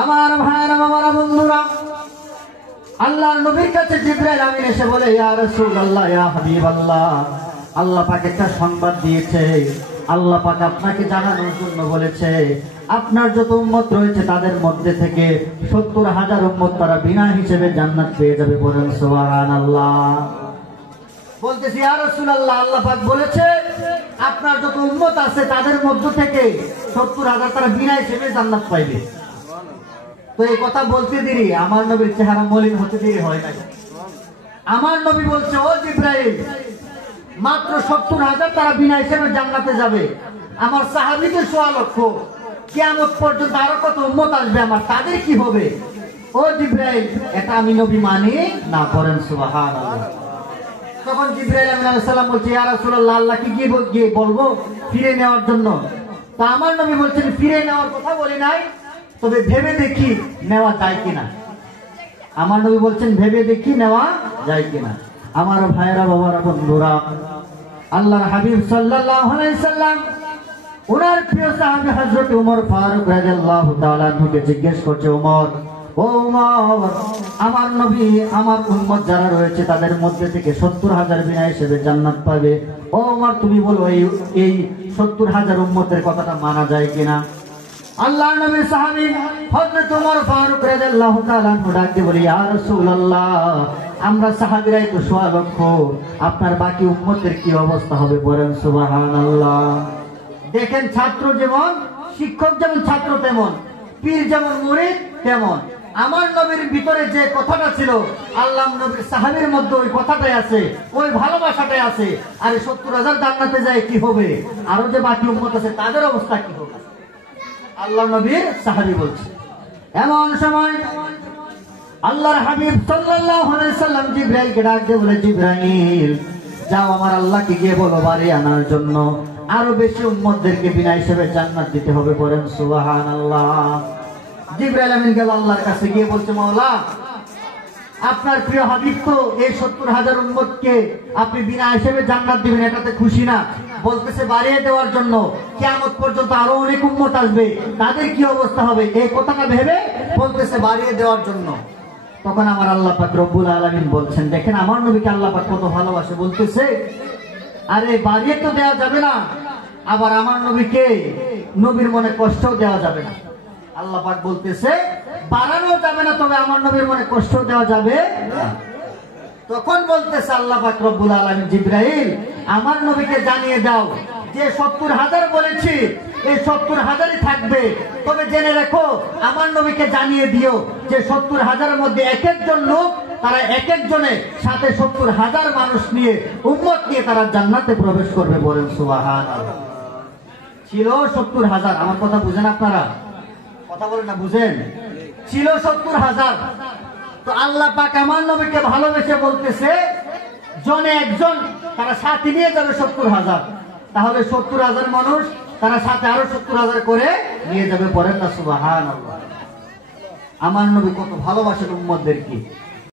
আমার ভাইরা বাবারা বন্ধুরা, আল্লাহর নবীর কাছে জিবরাইল আমিন এসে বলে, ইয়া রাসূলুল্লাহ, ইয়া হাবিবাল্লাহ, আল্লাহ পাক একটা সংবাদ দিয়েছে। আল্লাহ পাক আপনাকে জানানোর জন্য বলেছে, আপনার যত উম্মত রয়েছে তাদের মধ্যে থেকে ৭০,০০০ উম্মত তারা বিনা হিসেবে জান্নাত পেয়ে যাবে। বলেন সুবহানাল্লাহ। বলতেছি, ইয়া রাসূলুল্লাহ, আল্লাহ পাক বলেছে আপনার যত উম্মত আছে তাদের মধ্য থেকে ৭০,০০০ তারা বিনা হিসেবে জান্নাত পাইবে। তো এই কথা বলতে দেরি আমার নবীর চেহারা মলিন হতে দেরি হয় নাই। আমার নবী বলছে, ও জিবরাইল, মাত্র ৭০,০০০ তারা বিনা হিসেবে জান্নাতে যাবে। আমার সাহাবীদের ১৬ লক্ষ, কিয়ামত পর্যন্ত আরো কত উম্মত আসবে আমার, তাদের কি হবে? ও জিবরাইল, এটা আমি নবী মানি না। করেন সুবহানাল্লাহ। তখন জিবরাইল আলাইহিস সালাম বলছে, ইয়া রাসূলুল্লাহ, আল্লাহ কি গিয়ে বলবো ফিরে নেওয়ার জন্য? তা আমার নবী বলছেন, ফিরে নেওয়ার কথা বলি নাই, তবে ভেবে দেখি নেওয়া যায় কিনা। আমার নবী বলছেন, ভেবে দেখি নেওয়া যায় কিনা। আমার ভাইরা বাবারা বন্ধুরা, আল্লাহর হাবিব সাল্লাল্লাহু আলাইহি সাল্লাম ওনার প্রিয় সাহাবী হযরত ওমর ফারুক রাদিয়াল্লাহু তাআলা নুকে জিজ্ঞেস করছে, ওমর, ও ওমর, আমার নবী আমার উম্মত যারা রয়েছে তাদের মধ্যে থেকে ৭০,০০০ বিনা হিসেবে জান্নাত পাবে। ও ওমর, তুমি বলো এই ৭০,০০০ উম্মতের কথাটা মানা যায় কিনা? আল্লাহর নবীর সাহাবী হযরত ওমর ফারুক রাদিয়াল্লাহু তাআলা ডাকতে বলে, ইয়া রাসূলুল্লাহ, আমরা সাহাবীরাই তো ১৬ লক্ষ, আপনার বাকি উম্মতের কি অবস্থা হবে? বলেন সুবহানাল্লাহ। দেখেন, ছাত্র যেমন শিক্ষক, যেমন ছাত্র তেমন, পীর যেমন মুরিদ তেমন। আমার নবীর ভিতরে যে কথাটা ছিল, আল্লাহর নবীর সাহাবীর মধ্যে ওই কথাটাই আছে, ওই ভালোবাসাটাই আছে। আর ৭০,০০০ জান্নাতে যায় কি হবে? আরো যে বাকি উম্মত আছে তাদের অবস্থা কি হবে? আল্লাহর নবীর সাহাবী বলছে। এমন সময় আল্লাহর হাবিব সাল্লাল্লাহু আলাইহি সাল্লাম জিবরাইলকে ডাক দিয়ে বলে, জিবরাইল, যাও আমার আল্লাহকে গিয়ে বলো বাড়ি আনার জন্য আরো বেশি উম্মতদেরকে বিনা হিসেবে জান্নাত দিতে হবে। বলেন সুবহানাল্লাহ। জিবরাইল আমিন গেল আল্লাহর কাছে, গিয়ে বলছে, মাওলা, আপনার প্রিয় হাবিব তো এই ৭০,০০০ উম্মতকে আপনি বিনা হিসেবে জান্নাত দিবেন, এটাতে খুশি না। বলতেছে বাড়িয়ে দেওয়ার জন্য, কিয়ামত পর্যন্ত আরো অনেক উম্মত আসবে, তাদের কি অবস্থা হবে? এই কথাটা ভেবে বলতেছে বাড়িয়ে দেওয়ার জন্য। তখন আমার আল্লাহ পাক রব্বুল আলামিন বলছেন, দেখেন আমার নবীকে আল্লাহ পাক কত ভালোবাসে। বলতেছে, আরে বাড়িয়ে তো দেওয়া যাবে না, আবার আমার নবীকে নবীর মনে কষ্ট দেওয়া যাবে না। আল্লাহ পাক বলতেছে বাড়ানো যাবে না, তবে আমার নবীর মনে কষ্ট দেওয়া যাবে না। তখন বলতেছে আল্লাহ পাক রব্বুল আলামিন, জিবরাইল, আমার নবীকে জানিয়ে দাও যে ৭০,০০০ বলেছি এই ৭০,০০০ই থাকবে, তবে জেনে রেখো আমার নবীকে জানিয়ে দিও যে ৭০,০০০-এর মধ্যে এক একজন লোক, তারা এক একজনের সাথে ৭০,০০০ মানুষ নিয়ে, উম্মত নিয়ে তারা জান্নাতে প্রবেশ করবে। বলেন সুবহানাল্লাহ। ছিল ৭০,০০০। আমার কথা বুঝেন আপনারা? কথা বলেন না, বুঝেন? ছিল ৭০,০০০। তো আল্লাহ পাক আমার নবীকে ভালোবেসে বলতেছে, জনে একজন তারা সাথে নিয়ে যাবে ৭০,০০০। তাহলে ৭০,০০০ মানুষ তারা সাথে আরো ৭০,০০০ করে নিয়ে যাবে। পড়েন না সুবহানাল্লাহ। আমার নবী কত ভালোবাসেন উম্মতদেরকে।